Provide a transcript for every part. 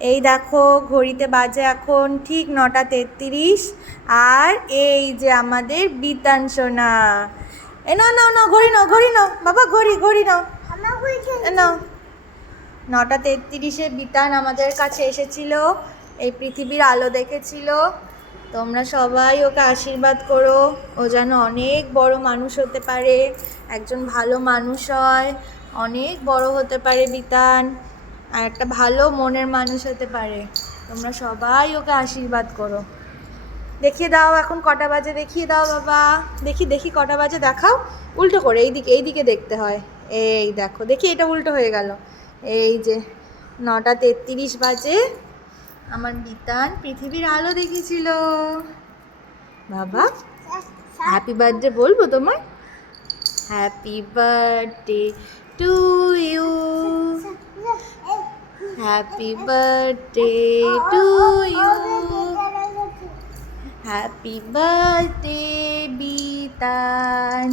এই দেখো ঘড়িতে বাজে এখন ঠিক 9:33। আর এই যে আমাদের বিতান সোনা। এ নাও নাও নাও ঘড়ি নাও, ঘড়ি নাও বাবা, ঘড়ি নাও, নাও। 9:33-এ বিতান আমাদের কাছে এসেছিল, এই পৃথিবীর আলো দেখেছিল। তোমরা সবাই ওকে আশীর্বাদ করো, ও যেন অনেক বড় মানুষ হতে পারে, একজন ভালো মানুষ হয়, অনেক বড় হতে পারে বিতান, আর একটা ভালো মনের মানুষ হতে পারে। তোমরা সবাই ওকে আশীর্বাদ করো। দেখিয়ে দাও এখন কটা বাজে, দেখিয়ে দাও বাবা। দেখি দেখি কটা বাজে দেখাও, উল্টো করে এইদিকে দেখতে হয়। এই দেখো, দেখি এটা উল্টো হয়ে গেল। এই যে 9:33 বাজে, আমার বিতান পৃথিবীর আলো দেখেছিল। বাবা হ্যাপি বার্থডে বলবো তোমার? Happy birthday to you, happy birthday to you, happy birthday Bitan,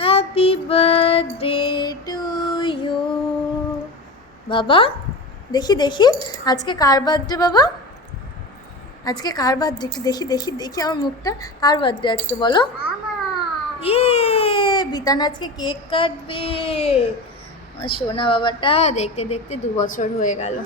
happy birthday to you. বাবা দেখি দেখি আজকে কার বার্থডে বাবা? আজকে কার বার্থডে? একটু দেখি দেখি দেখি আমার মুখটা। কার বার্থডে আজকে বলো? বিতান আজকে কেক কাটবে। সোনা বাবাটা দেখতে দেখতে 2 বছর হয়ে গেল।